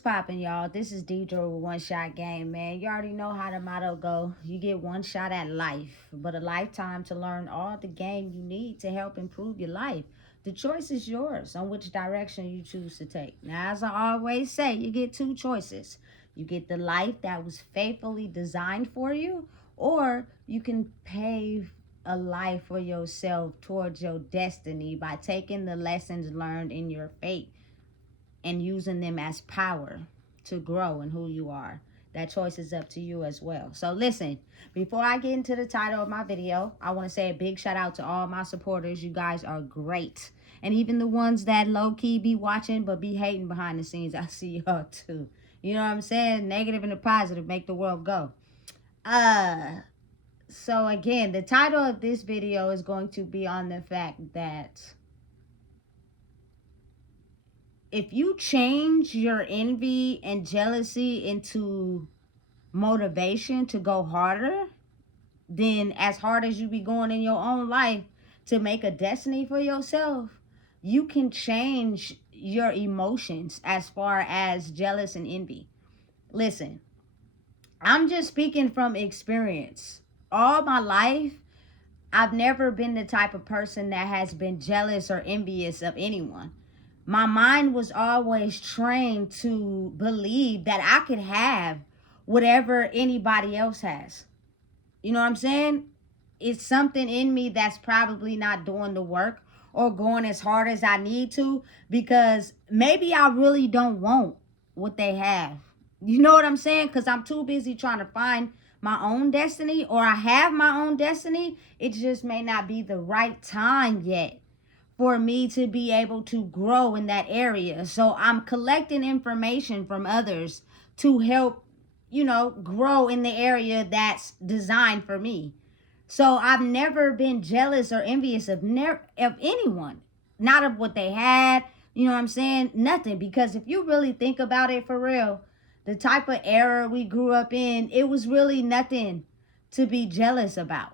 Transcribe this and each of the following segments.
poppin', y'all? This is Deidre with One Shot Game, man. You already know how the motto go. You get one shot at life, but a lifetime to learn all the game you need to help improve your life. The choice is yours on which direction you choose to take. Now, as I always say, you get two choices. You get the life that was faithfully designed for you, or you can pave a life for yourself towards your destiny by taking the lessons learned in your fate and using them as power to grow in who you are. That choice is up to you as well. So listen, before I get into the title of my video, I want to say a big shout out to all my supporters. You guys are great. And even the ones that low-key be watching but be hating behind the scenes, I see y'all too. You know what I'm saying? Negative and the positive make the world go. So again, the title of this video is going to be on the fact that if you change your envy and jealousy into motivation to go harder, then as hard as you be going in your own life to make a destiny for yourself, you can change your emotions as far as jealous and envy. Listen, I'm just speaking from experience. All my life, I've never been the type of person that has been jealous or envious of anyone. My mind was always trained to believe that I could have whatever anybody else has. You know what I'm saying? It's something in me that's probably not doing the work or going as hard as I need to, because maybe I really don't want what they have. You know what I'm saying? Because I'm too busy trying to find my own destiny, or I have my own destiny. It just may not be the right time yet for me to be able to grow in that area. So I'm collecting information from others to help, grow in the area that's designed for me. So I've never been jealous or envious of anyone, not of what they had. You know what I'm saying? Nothing. Because if you really think about it for real, the type of era we grew up in, it was really nothing to be jealous about.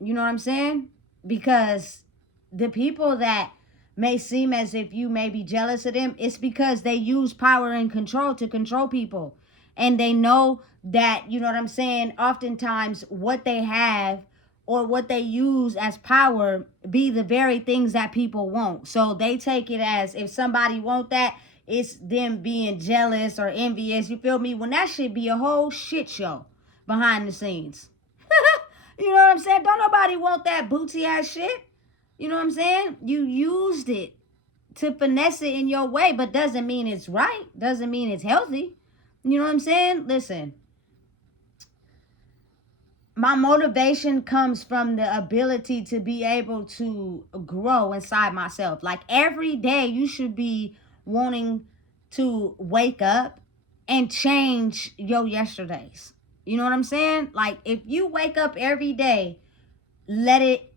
You know what I'm saying? Because the people that may seem as if you may be jealous of them, it's because they use power and control to control people. And they know that, you know what I'm saying, oftentimes what they have or what they use as power be the very things that people want. So they take it as if somebody want that, it's them being jealous or envious. You feel me? When that should be a whole shit show behind the scenes. You know what I'm saying? Don't nobody want that booty ass shit. You know what I'm saying? You used it to finesse it in your way, but doesn't mean it's right. Doesn't mean it's healthy. You know what I'm saying? Listen, my motivation comes from the ability to be able to grow inside myself. Like every day you should be wanting to wake up and change your yesterdays. You know what I'm saying? Like if you wake up every day, let it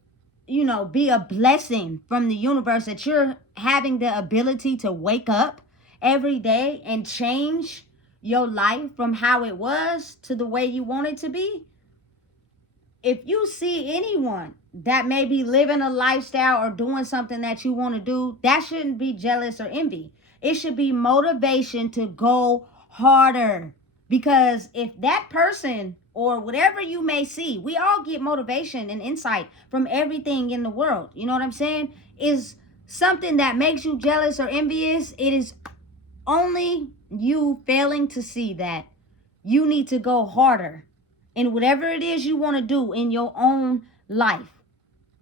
be a blessing from the universe that you're having the ability to wake up every day and change your life from how it was to the way you want it to be. If you see anyone that may be living a lifestyle or doing something that you want to do, that shouldn't be jealous or envy. It should be motivation to go harder. Because if that person or whatever you may see, we all get motivation and insight from everything in the world. You know what I'm saying? Is something that makes you jealous or envious, it is only you failing to see that you need to go harder in whatever it is you want to do in your own life.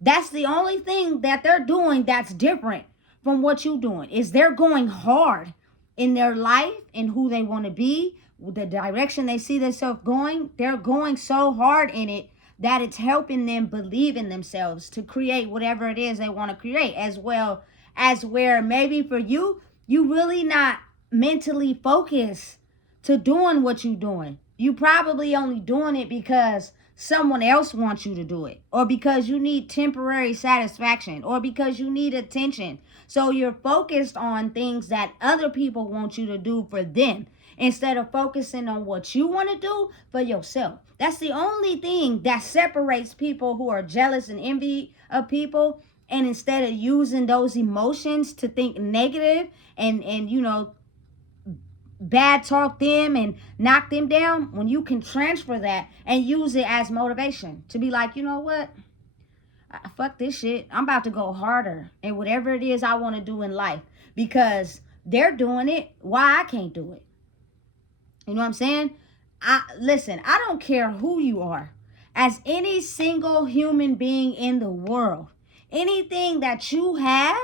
That's the only thing that they're doing that's different from what you're doing, is they're going hard in their life and who they want to be, the direction they see themselves going. They're going so hard in it that it's helping them believe in themselves to create whatever it is they want to create, as well as where maybe for you, you really not mentally focused to doing what you're doing. You probably only doing it because someone else wants you to do it, or because you need temporary satisfaction, or because you need attention. So you're focused on things that other people want you to do for them instead of focusing on what you want to do for yourself. That's the only thing that separates people who are jealous and envy of people. And instead of using those emotions to think negative and bad talk them and knock them down, when you can transfer that and use it as motivation to be like, you know what? Fuck this shit. I'm about to go harder in whatever it is I want to do in life because they're doing it. Why I can't do it? You know what I'm saying? Listen, I don't care who you are. As any single human being in the world, anything that you have,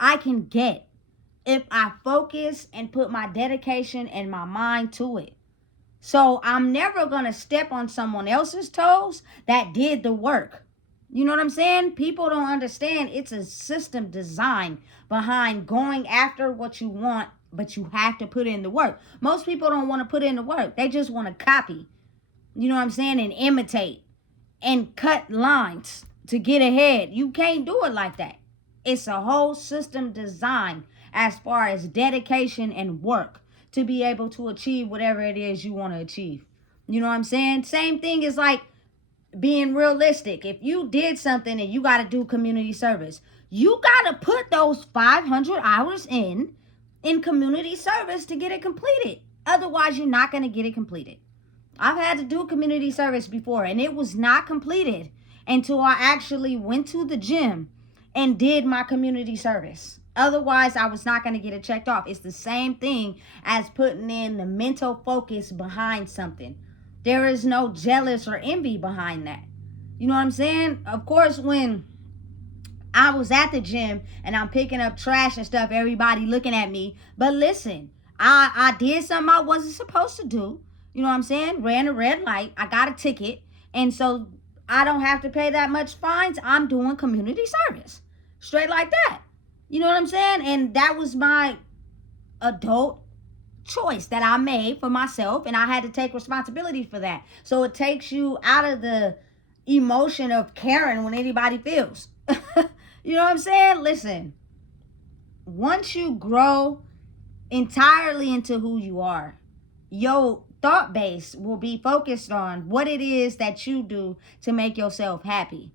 I can get if I focus and put my dedication and my mind to it. So I'm never going to step on someone else's toes that did the work. You know what I'm saying? People don't understand it's a system design behind going after what you want, but you have to put in the work. Most people don't want to put in the work. They just want to copy, you know what I'm saying, and imitate and cut lines to get ahead. You can't do it like that. It's a whole system design as far as dedication and work to be able to achieve whatever it is you want to achieve. You know what I'm saying? Same thing is like being realistic. If you did something and you got to do community service, you got to put those 500 hours in community service to get it completed. Otherwise, you're not going to get it completed. I've had to do community service before and it was not completed until I actually went to the gym and did my community service. Otherwise, I was not going to get it checked off. It's the same thing as putting in the mental focus behind something. There is no jealous or envy behind that. You know what I'm saying? Of course, when I was at the gym and I'm picking up trash and stuff, everybody looking at me. But listen, I did something I wasn't supposed to do. You know what I'm saying? Ran a red light. I got a ticket. And so I don't have to pay that much fines. I'm doing community service. Straight like that. You know what I'm saying? And that was my adult choice that I made for myself. And I had to take responsibility for that. So it takes you out of the emotion of caring when anybody feels. You know what I'm saying? Listen, once you grow entirely into who you are, your thought base will be focused on what it is that you do to make yourself happy.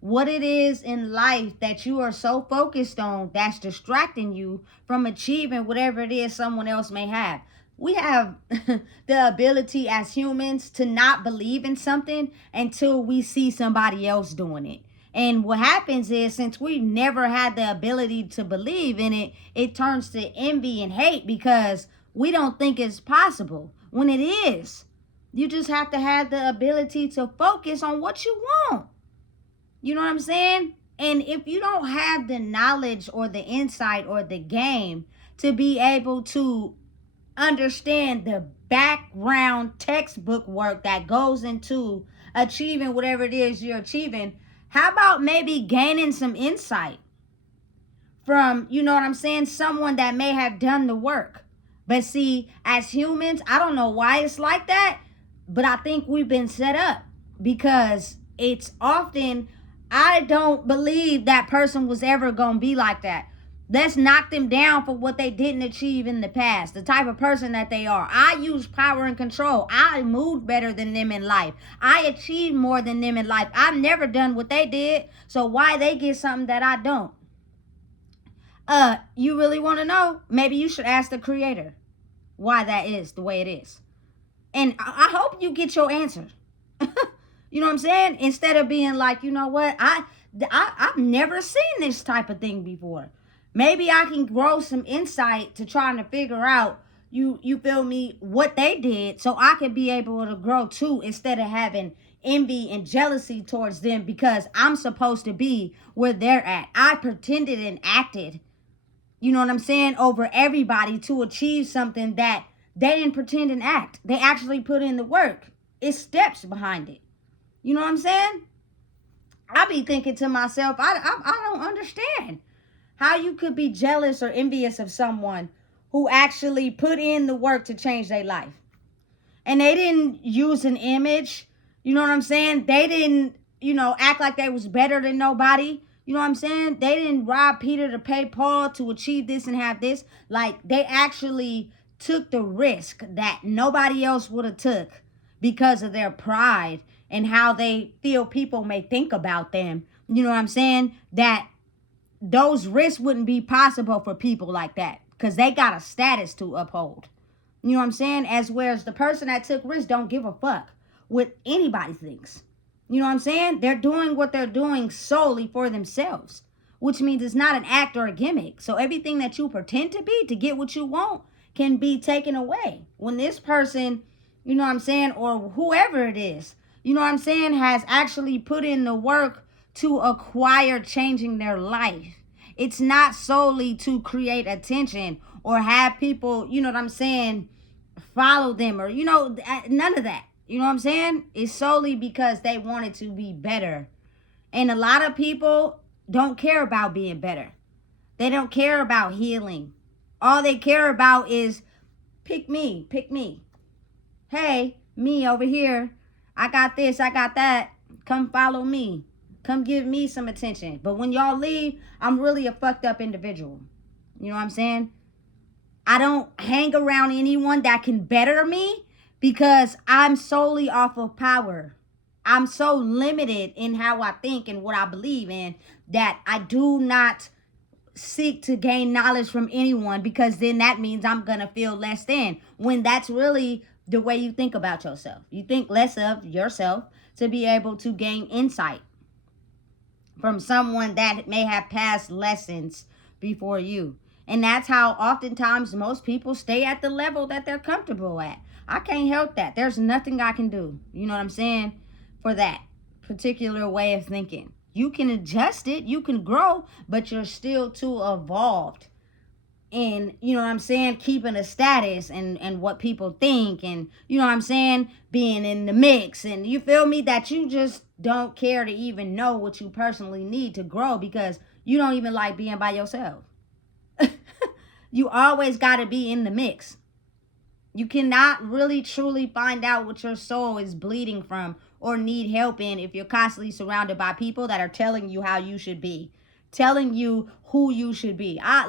What it is in life that you are so focused on that's distracting you from achieving whatever it is someone else may have. We have the ability as humans to not believe in something until we see somebody else doing it. And what happens is, since we never had the ability to believe in it, it turns to envy and hate because we don't think it's possible when it is. You just have to have the ability to focus on what you want. You know what I'm saying? And if you don't have the knowledge or the insight or the game to be able to understand the background textbook work that goes into achieving whatever it is you're achieving, how about maybe gaining some insight from, you know what I'm saying, someone that may have done the work? But see, as humans, I don't know why it's like that, but I think we've been set up because it's often, I don't believe that person was ever going to be like that. Let's knock them down for what they didn't achieve in the past, the type of person that they are. I use power and control. I moved better than them in life. I achieved more than them in life. I've never done what they did, so why they get something that I don't? You really want to know? Maybe you should ask the creator why that is the way it is. And I hope you get your answer. You know what I'm saying? Instead of being like, you know what? I've never seen this type of thing before. Maybe I can grow some insight to trying to figure out, you feel me, what they did so I could be able to grow too, instead of having envy and jealousy towards them because I'm supposed to be where they're at. I pretended and acted, you know what I'm saying, over everybody to achieve something that they didn't pretend and act. They actually put in the work. It's steps behind it. You know what I'm saying? I be thinking to myself, I don't understand how you could be jealous or envious of someone who actually put in the work to change their life. And they didn't use an image. You know what I'm saying? They didn't, act like they was better than nobody. You know what I'm saying? They didn't rob Peter to pay Paul to achieve this and have this. Like, they actually took the risk that nobody else would have took because of their pride and how they feel people may think about them. You know what I'm saying? That those risks wouldn't be possible for people like that because they got a status to uphold. You know what I'm saying? As whereas the person that took risks don't give a fuck what anybody thinks. You know what I'm saying? They're doing what they're doing solely for themselves, which means it's not an act or a gimmick. So everything that you pretend to be to get what you want can be taken away. When this person, you know what I'm saying, or whoever it is, you know what I'm saying, has actually put in the work to acquire changing their life. It's not solely to create attention or have people, you know what I'm saying, follow them or, you know, none of that. You know what I'm saying? It's solely because they wanted to be better. And a lot of people don't care about being better. They don't care about healing. All they care about is pick me, pick me. Hey, me over here. I got this, I got that. Come follow me. Come give me some attention. But when y'all leave, I'm really a fucked up individual. You know what I'm saying? I don't hang around anyone that can better me because I'm solely off of power. I'm so limited in how I think and what I believe in that I do not seek to gain knowledge from anyone, because then that means I'm going to feel less than, when that's really the way you think about yourself. You think less of yourself to be able to gain insight from someone that may have passed lessons before you. And that's how oftentimes most people stay at the level that they're comfortable at. I can't help that. There's nothing I can do, you know what I'm saying, for that particular way of thinking. You can adjust it, you can grow, but you're still too evolved in, you know what I'm saying, keeping a status and what people think, and, you know what I'm saying, being in the mix. And you feel me, that you just don't care to even know what you personally need to grow, because you don't even like being by yourself. You always got to be in the mix. You cannot really truly find out what your soul is bleeding from or need help in if you're constantly surrounded by people that are telling you how you should be, telling you who you should be. I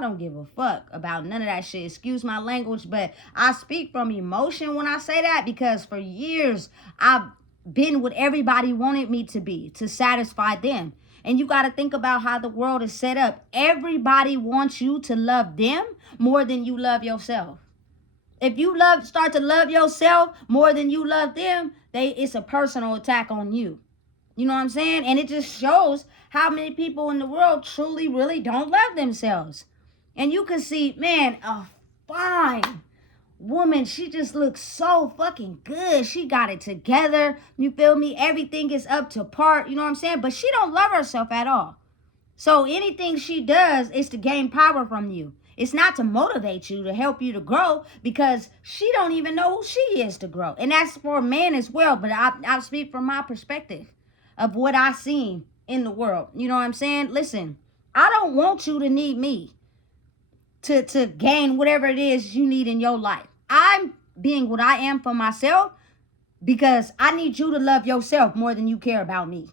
don't give a fuck about none of that shit. Excuse my language, but I speak from emotion when I say that, because for years I've been what everybody wanted me to be to satisfy them. And you got to think about how the world is set up. Everybody wants you to love them more than you love yourself. If you start to love yourself more than you love them, it's a personal attack on you. You know what I'm saying? And it just shows how many people in the world truly, really don't love themselves. And you can see, man, a fine woman, she just looks so fucking good. She got it together. You feel me? Everything is up to par. You know what I'm saying? But she don't love herself at all. So anything she does is to gain power from you. It's not to motivate you, to help you to grow, because she don't even know who she is to grow. And that's for men as well. But I speak from my perspective of what I seen in the world. You know what I'm saying? Listen, I don't want you to need me to gain whatever it is you need in your life. I'm being what I am for myself because I need you to love yourself more than you care about me.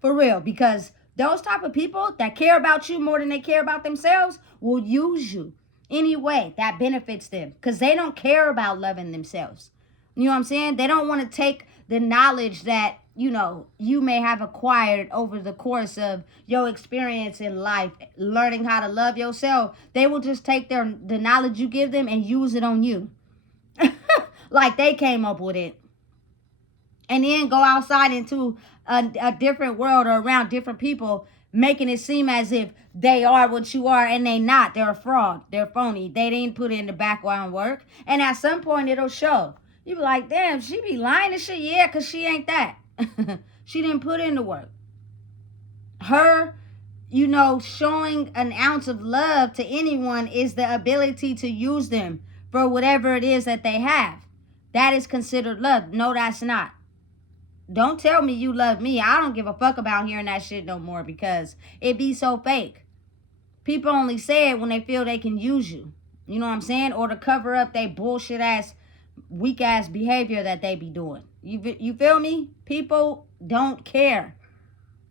For real. Because those type of people that care about you more than they care about themselves will use you any way that benefits them, because they don't care about loving themselves. You know what I'm saying? They don't want to take the knowledge that, you know, you may have acquired over the course of your experience in life, learning how to love yourself. They will just take the knowledge you give them and use it on you. Like they came up with it. And then go outside into a different world or around different people, making it seem as if they are what you are, and they not. They're a fraud. They're phony. They didn't put in the background work. And at some point, it'll show. You be like, damn, she be lying and shit. Yeah, because she ain't that. She didn't put in the work. Her, you know, showing an ounce of love to anyone is the ability to use them for whatever it is that they have. That is considered love. No, that's not. Don't tell me you love me. I don't give a fuck about hearing that shit no more, because it be so fake. People only say it when they feel they can use you. You know what I'm saying? Or to cover up they bullshit ass, weak ass behavior that they be doing. You feel me? People don't care.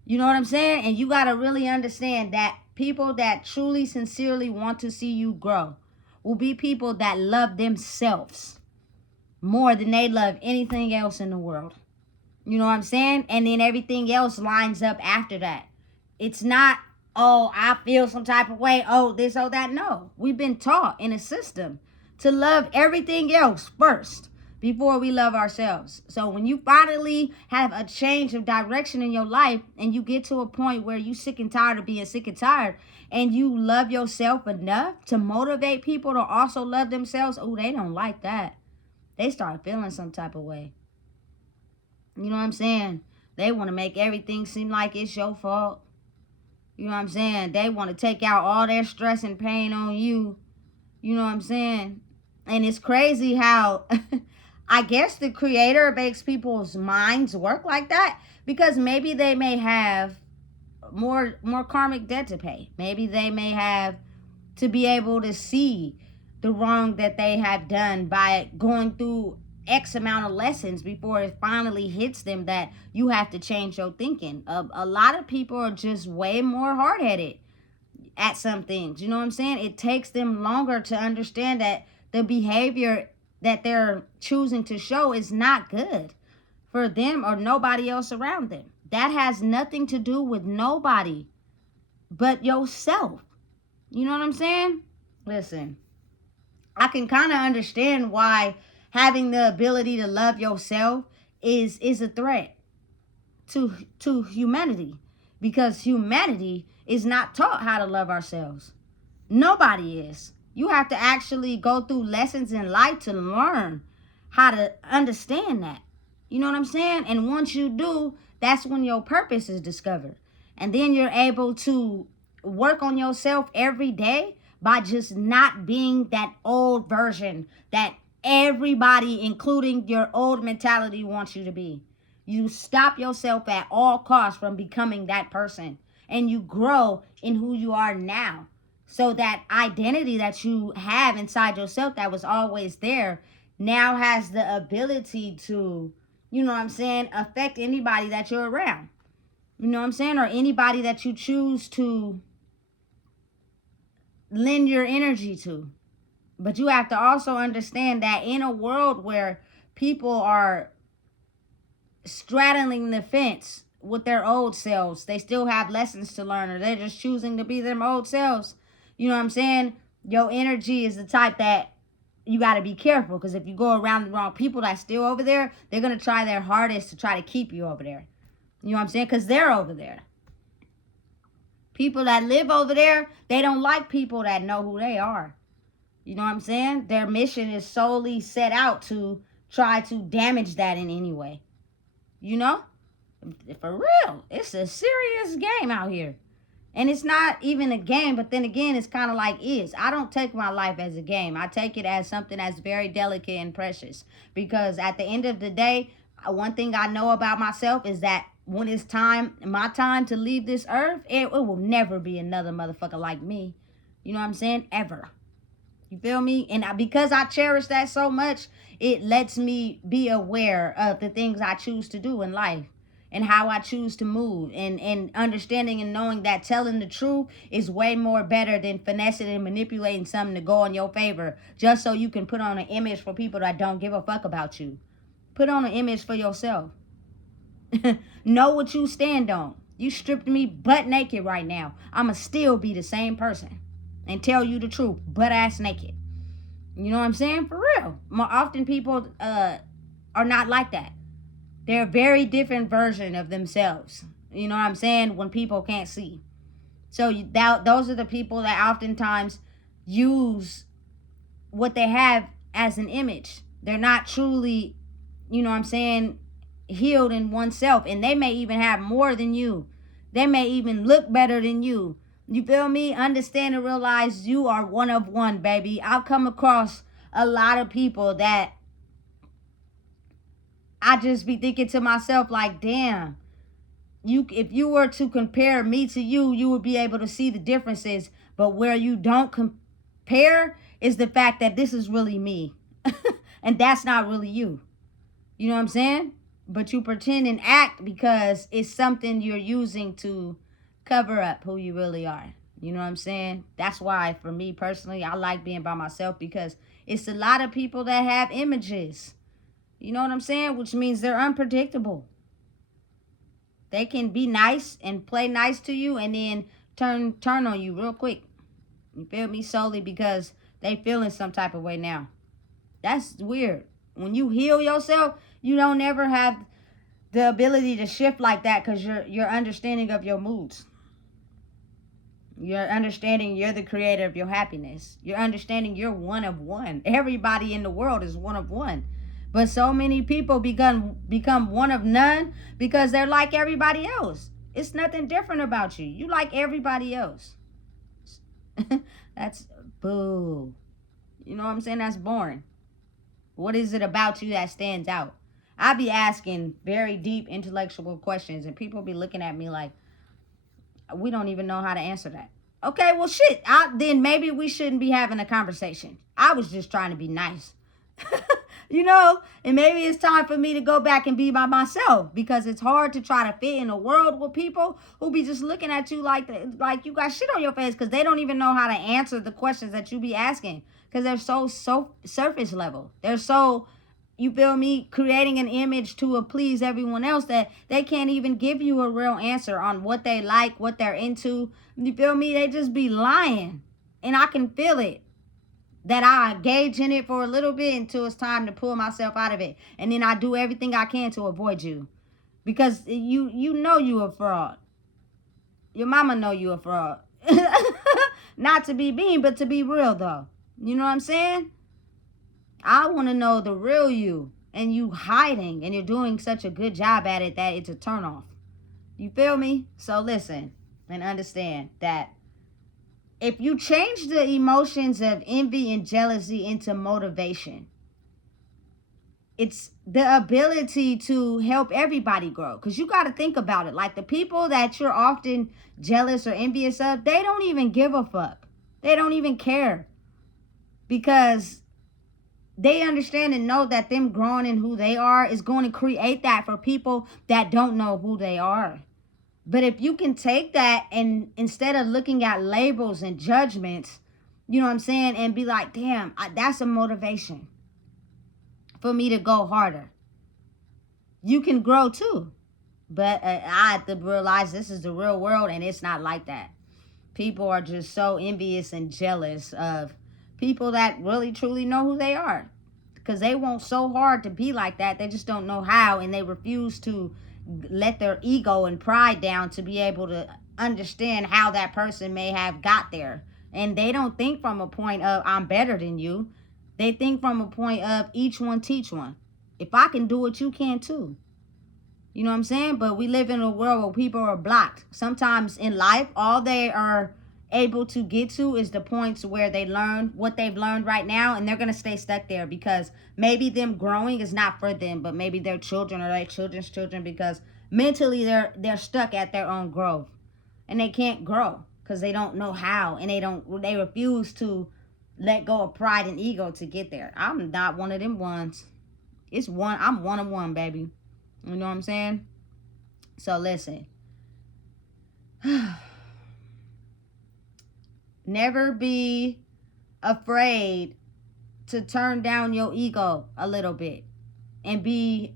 You know what I'm saying? And you got to really understand that people that truly, sincerely want to see you grow will be people that love themselves more than they love anything else in the world. You know what I'm saying? And then everything else lines up after that. It's not, oh, I feel some type of way, oh, this, oh, that. No. We've been taught in a system to love everything else first before we love ourselves. So when you finally have a change of direction in your life and you get to a point where you sick and tired of being sick and tired and you love yourself enough to motivate people to also love themselves, oh, they don't like that. They start feeling some type of way. You know what I'm saying? They want to make everything seem like it's your fault. You know what I'm saying? They want to take out all their stress and pain on you. You know what I'm saying? And it's crazy how I guess the creator makes people's minds work like that, because maybe they may have more karmic debt to pay. Maybe they may have to be able to see the wrong that they have done by going through X amount of lessons before it finally hits them that you have to change your thinking. A lot of people are just way more hard-headed at some things. You know what I'm saying? It takes them longer to understand that the behavior that they're choosing to show is not good for them or nobody else around them. That has nothing to do with nobody but yourself. You know what I'm saying? Listen, I can kind of understand why having the ability to love yourself is a threat to humanity, because humanity is not taught how to love ourselves. Nobody is. You have to actually go through lessons in life to learn how to understand that. You know what I'm saying? And once you do, that's when your purpose is discovered. And then you're able to work on yourself every day by just not being that old version that everybody, including your old mentality, wants you to be. You stop yourself at all costs from becoming that person. And you grow in who you are now. So that identity that you have inside yourself that was always there now has the ability to, you know what I'm saying, affect anybody that you're around. You know what I'm saying? Or anybody that you choose to lend your energy to. But you have to also understand that in a world where people are straddling the fence with their old selves, they still have lessons to learn, or they're just choosing to be their old selves. You know what I'm saying? Your energy is the type that you got to be careful, because if you go around the wrong people that's still over there, they're going to try their hardest to try to keep you over there. You know what I'm saying? Because they're over there. People that live over there, they don't like people that know who they are. You know what I'm saying? Their mission is solely set out to try to damage that in any way. You know? For real. It's a serious game out here. And it's not even a game, but then again, it's kind of like is. I don't take my life as a game. I take it as something that's very delicate and precious. Because at the end of the day, one thing I know about myself is that when it's time, my time to leave this earth, it will never be another motherfucker like me. You know what I'm saying? Ever. You feel me? And because I cherish that so much, it lets me be aware of the things I choose to do in life and how I choose to move, and understanding and knowing that telling the truth is way more better than finessing and manipulating something to go in your favor just so you can put on an image for people that don't give a fuck about you. Put on an image for yourself. Know what you stand on. You stripped me butt naked right now. I'ma still be the same person and tell you the truth, butt ass naked. You know what I'm saying? For real. More often people are not like that. They're a very different version of themselves. You know what I'm saying? When people can't see. So those are the people that oftentimes use what they have as an image. They're not truly, you know what I'm saying, healed in oneself. And they may even have more than you. They may even look better than you. You feel me? Understand and realize you are one of one, baby. I've come across a lot of people that I just be thinking to myself like, damn, if you were to compare me to you, you would be able to see the differences. But where you don't compare is the fact that this is really me. And that's not really you. You know what I'm saying? But you pretend and act because it's something you're using to cover up who you really are. You know what I'm saying? That's why, for me personally, I like being by myself, because it's a lot of people that have images. You know what I'm saying? Which means they're unpredictable. They can be nice and play nice to you and then turn on you real quick. You feel me? Solely because They feeling some type of way now. That's weird. When you heal yourself, you don't ever have the ability to shift like that because your understanding of your moods. You're understanding you're the creator of your happiness. You're understanding you're one of one. Everybody in the world is one of one. But so many people become one of none because they're like everybody else. It's nothing different about you. You like everybody else. That's boo. You know what I'm saying? That's boring. What is it about you that stands out? I be asking very deep intellectual questions and people be looking at me like, we don't even know how to answer that. Okay, well, shit. Then maybe we shouldn't be having a conversation. I was just trying to be nice. You know, and maybe it's time for me to go back and be by myself because it's hard to try to fit in a world with people who be just looking at you like you got shit on your face because they don't even know how to answer the questions that you be asking because they're so surface level. They're so, you feel me, creating an image to please everyone else that they can't even give you a real answer on what they like, what they're into. You feel me? They just be lying. And I can feel it. That I engage in it for a little bit until it's time to pull myself out of it. And then I do everything I can to avoid you. Because you know you a fraud. Your mama know you a fraud. Not to be mean, but to be real though. You know what I'm saying? I want to know the real you. And you hiding. And you're doing such a good job at it that it's a turnoff. You feel me? So listen and understand that if you change the emotions of envy and jealousy into motivation, it's the ability to help everybody grow. Because you got to think about it. Like the people that you're often jealous or envious of, they don't even give a fuck. They don't even care. Because they understand and know that them growing in who they are is going to create that for people that don't know who they are. But if you can take that and instead of looking at labels and judgments, you know what I'm saying, and be like, damn, that's a motivation for me to go harder. You can grow too. But I have to realize this is the real world and it's not like that. People are just so envious and jealous of people that really truly know who they are. Because they want so hard to be like that. They just don't know how, and they refuse to let their ego and pride down to be able to understand how that person may have got there. And they don't think from a point of I'm better than you. They think from a point of each one teach one. If I can do it, you can too. You know what I'm saying? But we live in a world where people are blocked. Sometimes in life, all they are able to get to is the points where they learn what they've learned right now, and they're going to stay stuck there because maybe them growing is not for them, but maybe their children or their children's children, because mentally they're stuck at their own growth and they can't grow because they don't know how, and they refuse to let go of pride and ego to get there. I'm not one of them ones. I'm one of one, baby. You know what I'm saying? So listen. Never be afraid to turn down your ego a little bit and be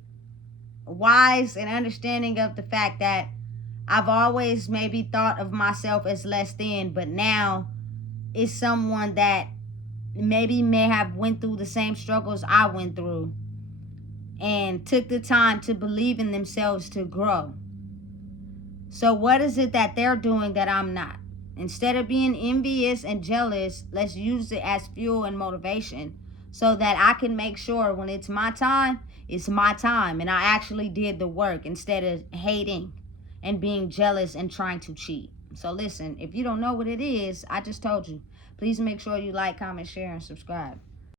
wise and understanding of the fact that I've always maybe thought of myself as less than, but now it's someone that maybe may have went through the same struggles I went through and took the time to believe in themselves to grow. So what is it that they're doing that I'm not? Instead of being envious and jealous, let's use it as fuel and motivation so that I can make sure when it's my time, it's my time. And I actually did the work instead of hating and being jealous and trying to cheat. So listen, if you don't know what it is, I just told you. Please make sure you like, comment, share, and subscribe.